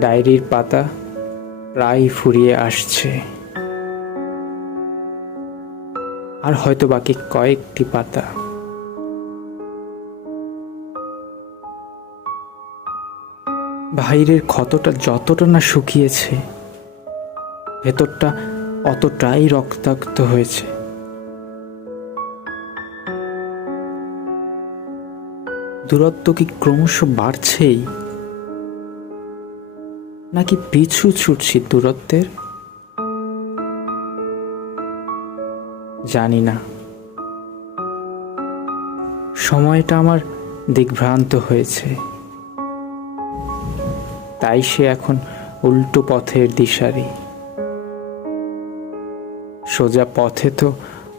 ডায়েরির পাতা প্রায় ফুরিয়ে আসছে। আর হয়তো বাকি কয়েকটি পাতা। বাইরের ক্ষতটা যতটা না শুকিয়েছে, ভেতরটা অতটাই রক্তাক্ত হয়েছে। দূরত্ব কি ক্রমশ বাড়ছেই? নাকি পিছু ছুটছি দূরত্বের? জানি না। সময়টা আমার দিগ্ভ্রান্ত হয়েছে। তাই সে এখন উল্টো পথের দিশারি। সোজা পথে তো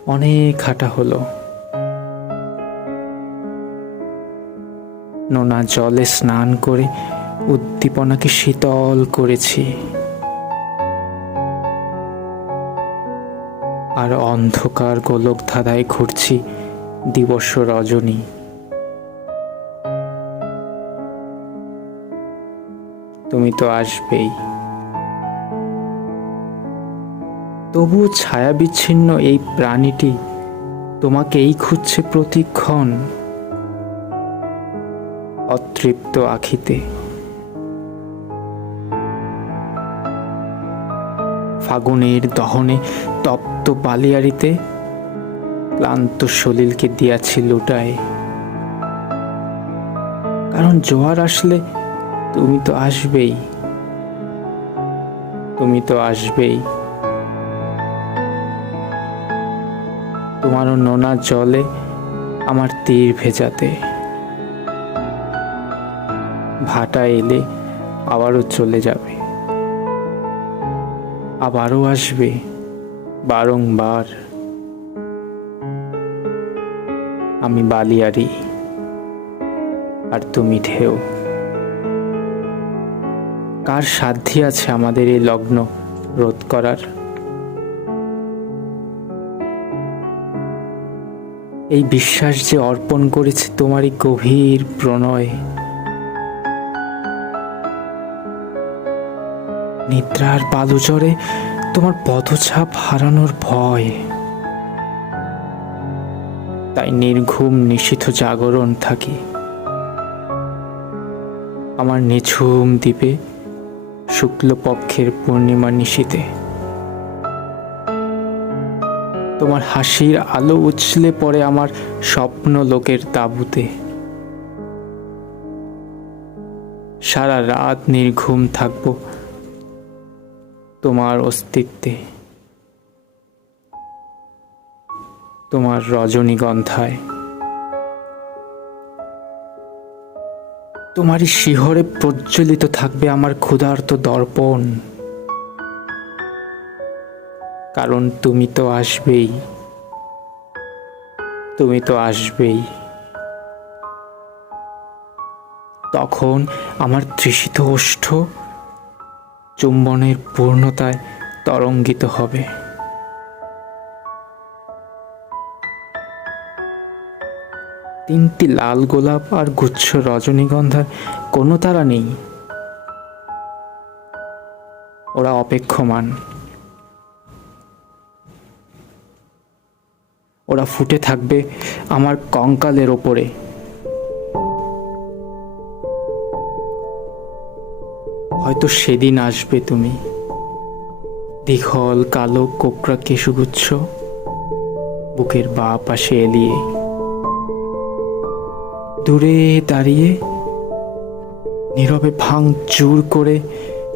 অনেক হাঁটা হলো। নোনা জলে স্নান করে উদ্দীপনাকে শীতল করেছি। আর অন্ধকার গোলক ধাঁধায় ঘুরছি দিবস রজনী। তুমি তো আসবেই। তবুও ছায়া বিচ্ছিন্ন এই প্রাণীটি তোমাকেই খুঁজছে প্রতিক্ষণ। অতৃপ্ত আখিতে। ফাগুনের দহনে তপ্ত বালিয়ারিতে ক্লান্ত সলিলকে দিয়াছি লুটায়। কারণ জোয়ার আসলে তুমি তো আসবেই। তুমি তো আসবেই। তোমারও নোনা জলে আমার তীর ভেজাতে। ভাটা এলে আবারও চলে যাবে। আবারও আসবে বারংবার। আমি বালিয়ারি, আর তুমি ঢেউ। কার সাধ্যি আছে আমাদের এই লগ্ন রোধ করার? এই বিশ্বাস যে অর্পণ করেছে তোমারই গভীর প্রণয় নিদ্রার বালুচরে তোমার পদছাপ হারানোর ভয়। তাই নির্ঘুম নিষিদ্ধ জাগরণ থাকি। আমার নিঝুম দ্বীপে শুক্লপক্ষের পূর্ণিমা নিশীতে তোমার হাসির আলো উছলে পড়ে আমার স্বপ্ন লোকের তাঁবুতে। সারা রাত নির্ঘুম থাকব তোমার অস্তিত্বে, তোমার রজনীগন্ধায়, তোমারই শিহরে প্রজ্বলিত থাকবে আমার ক্ষুধার্ত দর্পণ। কারণ তুমি তো আসবেই, তুমি তো আসবেই। তখন আমার তৃষিত ওষ্ঠ চুম্বনের পূর্ণতায় তরঙ্গিত হবে। তিনটি লাল গোলাপ আর গুচ্ছ রজনীগন্ধার কোনো তারা নেই। ওরা অপেক্ষমান। ওরা ফুটে থাকবে আমার কঙ্কালের ওপরে। হয়তো সেদিন আসবে তুমি। দীঘল কালো কোকড়া কেশুগুচ্ছ বুকের বা পাশে এলিয়ে। দূরে দাঁড়িয়ে নীরবে ভাঙ চুর করে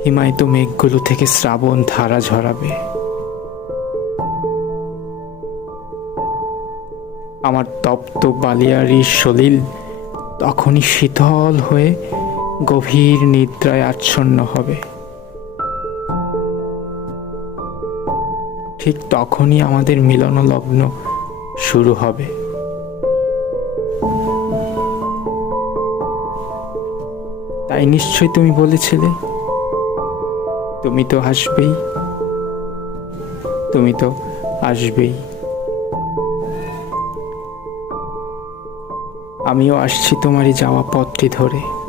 হিমায়িত মেঘগুলো থেকে শ্রাবণ ধারা ঝরাবে। আমার তপ্ত বালিয়ারি সলিল তখনই শীতল হয়ে গভীর নিদ্রায় আচ্ছন্ন হবে। ঠিক তখনই আমাদের মিলন লগ্ন শুরু হবে। তাই নিশ্চয় তুমি বলেছিলে, তুমি তো আসবেই, তুমি তো আসবেই। আমিও আসছি তোমারই যাওয়া পথটি ধরে।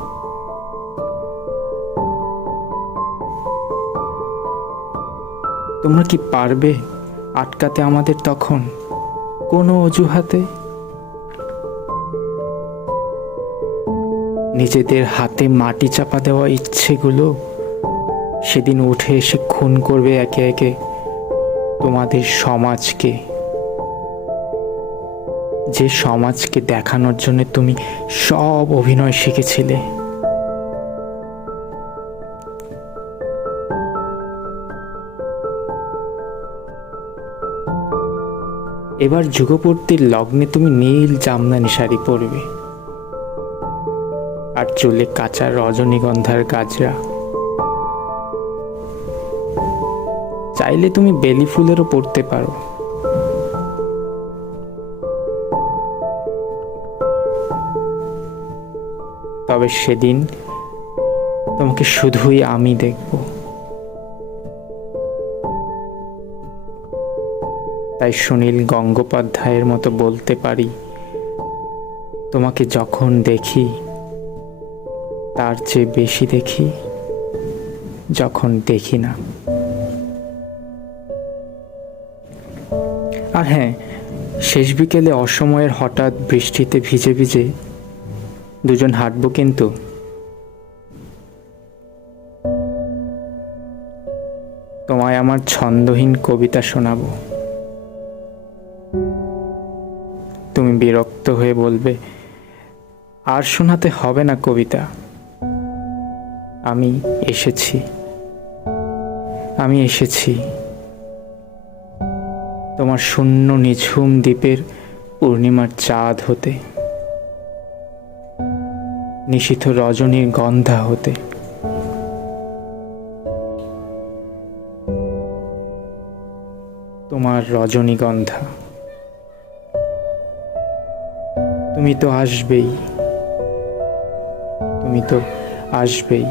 তোমরা কি পারবে আটকাতে আমাদের তখন কোনো অজুহাতে? নিজেদের হাতে মাটি চাপা দেওয়া ইচ্ছেগুলো সেদিন উঠে এসে খুন করবে একে একে তোমাদের সমাজকে। যে সমাজকে দেখানোর জন্য তুমি সব অভিনয় শিখেছিলে। এবার যুগপূর্তির লগ্নে তুমি নীল জামদানি শাড়ি পরবে। আর চুলে কাঁচা রজনীগন্ধার গাজরা। চাইলে তুমি বেলি ফুলেরও পরতে পারো। তবে সেদিন তোমাকে শুধুই আমি দেখব। তাই সুনীল গঙ্গোপাধ্যায়ের মতো বলতে পারি, তোমাকে যখন দেখি, তার চেয়ে বেশি দেখি, যখন দেখি না। আর হ্যাঁ শেষ বিকেলে অসময়ের হঠাৎ বৃষ্টিতে ভিজে ভিজে দুজন হাঁটবো কিন্তু। তোমায় আমার ছন্দহীন কবিতা শোনাবো। তুমি বিরক্ত হয়ে বলবে, আর শোনাতে হবে না কবিতা। আমি এসেছি। আমি এসেছি। তোমার শূন্য নিঝুম দ্বীপের পূর্ণিমার চাঁদ হতে নিশীথ রজনীর গন্ধা হতে। তোমার রজনীগন্ধা। তুমি তো আসবেই তুমি তো আসবেই